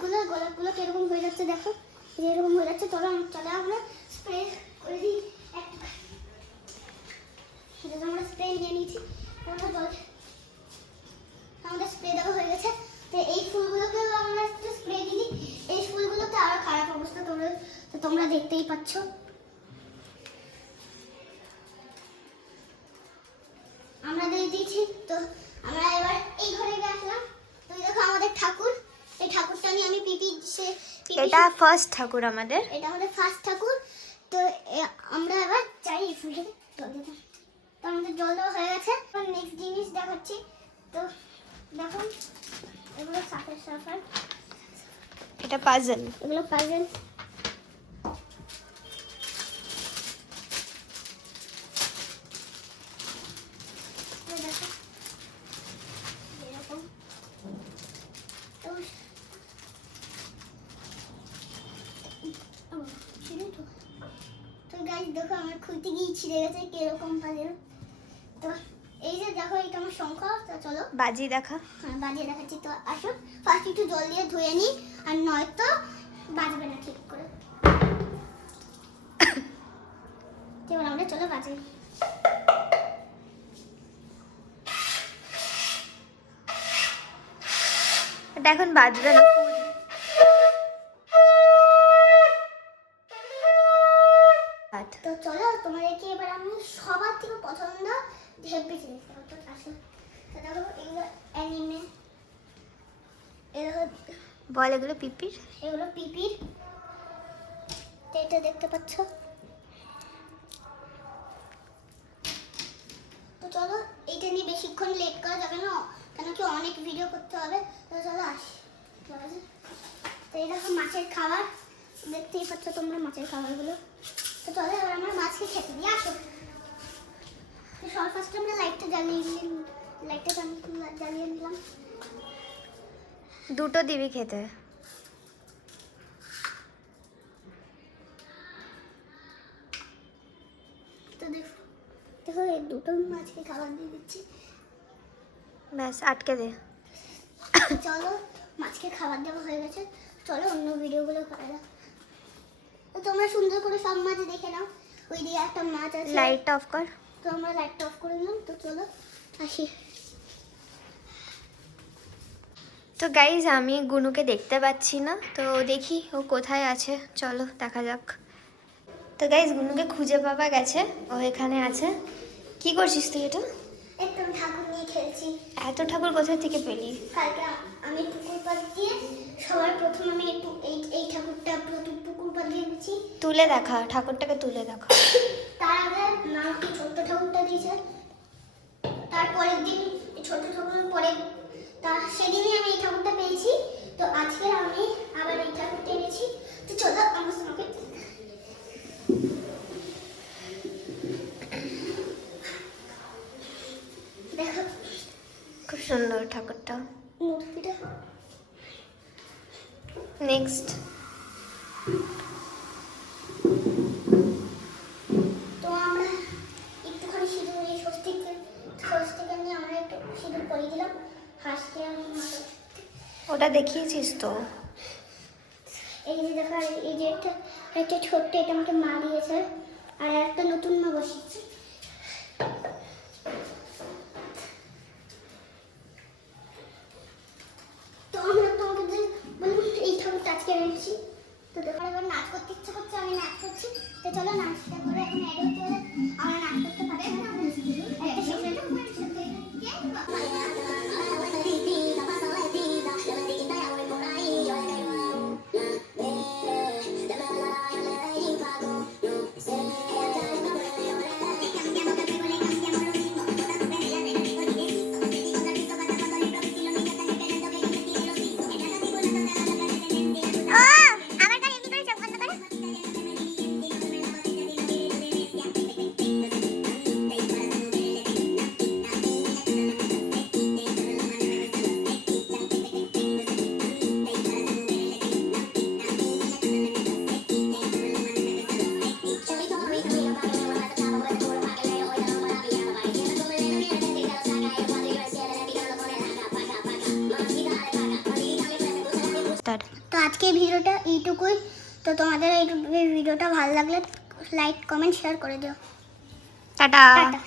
গোলাপগুলো কিরকম হয়ে যাচ্ছে দেখো, এরকম হয়ে যাচ্ছে। চলো আমরা স্প্রে করে দিই একটু। আমরা স্প্রে নিয়ে নিয়েছি, আমাদের স্প্রে দেওয়া হয়ে গেছে। তো এই ফুলগুলোকেও আমরা একটু স্প্রে দিই। এই ফুলগুলোতে আরো খারাপ অবস্থা, তোমরা দেখতেই পাচ্ছ। আমরা দিয়ে দিয়েছি। তো আমরা এবার এই ঘরে গিয়ে আসলাম। তো দেখো আমাদের ঠাকুর, এই ঠাকুরটা নিয়ে আমি এটা ফার্স্ট ঠাকুর আমাদের, এটা আমাদের ফার্স্ট ঠাকুর। তো আমরা এবার চাই এই ফুলটাকে জল দিতে। তো আমাদের জল দেওয়া হয়ে গেছে। নেক্সট জিনিস দেখাচ্ছি। তো দেখো এগুলো সাফার, এটা পাজল, এগুলো পাজল। দেখো এরকম। তো গাইস দেখো আমার খুলতে গিয়ে ছিঁড়ে গেছে কিরকম পাজল। তো এই যে দেখো এটা আমার শঙ্খ। তো চলো বাজি দেখা। হ্যাঁ বাজিয়ে দেখাচ্ছি। তো আসো ফার্স্ট একটু জল দিয়ে ধুয়ে নিই, আর নয়তো বাজবে না ঠিক করে। এবার আমরা চলো বাজাই। এটা এখন বাজবে না। তো চলো তোমাদেরকে এবার আমি সবার থেকে পছন্দ হেভি জিনিস দেবো। তো আসো। তো দেখো এগুলো অ্যানিমে, বল এগুলো পিপির, এগুলো পিপির। তো এটা দেখতে পাচ্ছ। তো চলো এইটা নিয়ে বেশিক্ষণ লেট করা যাবে না, কেন কি অনেক ভিডিও করতে হবে। তো চলো আসি। তো এই দেখো মাছের খাবার, দেখতেই পাচ্ছ তোমরা মাছের খাবারগুলো। তো চলো এবার আমরা মাছকে খেতে দিই। আসো। তো সবার ফার্স্টে আমরা লাইটটা জ্বালিয়ে নিলাম। দুটো দিবি খেতে। তো দেখো এই দুটো মাছকে খাবার দিয়ে দিচ্ছি। ব্যাস আটকে দে। চলো মাছকে খাবার দেওয়া হয়ে গেছে, চলো অন্য ভিডিওগুলো করা যাক। তো তোমরা সুন্দর করে সব মাছ দেখে নাও। ওই দিকে একটা মাছ আছে। লাইট অফ কর। তো আমরা লাইটটা অফ করে নিলাম। তো চলো আসি। তো গাইজ আমি গুনুকে দেখতে পাচ্ছি না, তো দেখি ও কোথায় আছে, চলো দেখা যাক। তো গাইজ গুনুকে খুঁজে পাওয়া গেছে, ও এখানে আছে। কি করছিস তুই এটা? একদম ঠাকুর নিয়ে খেলছি। এত ঠাকুর কোথা থেকে পেলি? কালকে আমি পুকুর পাড় দিয়ে সবার প্রথম আমি এই ঠাকুরটা পুকুর পাড় দিয়ে এনেছি। তুলে দেখা, ঠাকুরটাকে তুলে দেখা। তার আগে মা আমাকে ছোট্ট ঠাকুরটা দিয়েছে। তারপরের দিন ছোট ঠাকুরের পরে সেদিনই আমি এই ঠাকুরটা পেয়েছি। তো আজকে আমি আবার এই ঠাকুরটা এনেছি। তো চলো আমার সঙ্গে দেখো খুব সুন্দর ঠাকুরটা। মূর্তিটা। নেক্সট। তো আমরা একটুখানি সিঁদুর নিয়ে স্বস্তিকে নিয়ে আমরা একটু সিঁদুর পরিয়ে দিলাম হাসকে। আমি ওটা দেখিয়েছিস তো? এই যে দেখো এই যে একটা ছোট্ট, এটা আমাকে মা দিয়েছে, আর একটা নতুন মা বসিয়েছে। তো আমরা তোমাকে বলুন এই ঠাকুরটা আজকে এনেছি। তো দেখো এবার নাচ করতে ইচ্ছা করছে, আমি নাচ করছি। তো চলো নাচটা করে এখন অ্যাড হতে হলে আমরা নাচ করতে পারছি না। একটা সেকেন্ড তো আজকে ভিডিওটা এইটুকুই। তো তোমাদের এই ভিডিওটা ভালো লাগলে লাইক কমেন্ট শেয়ার করে দিও। টাটা। টাটা।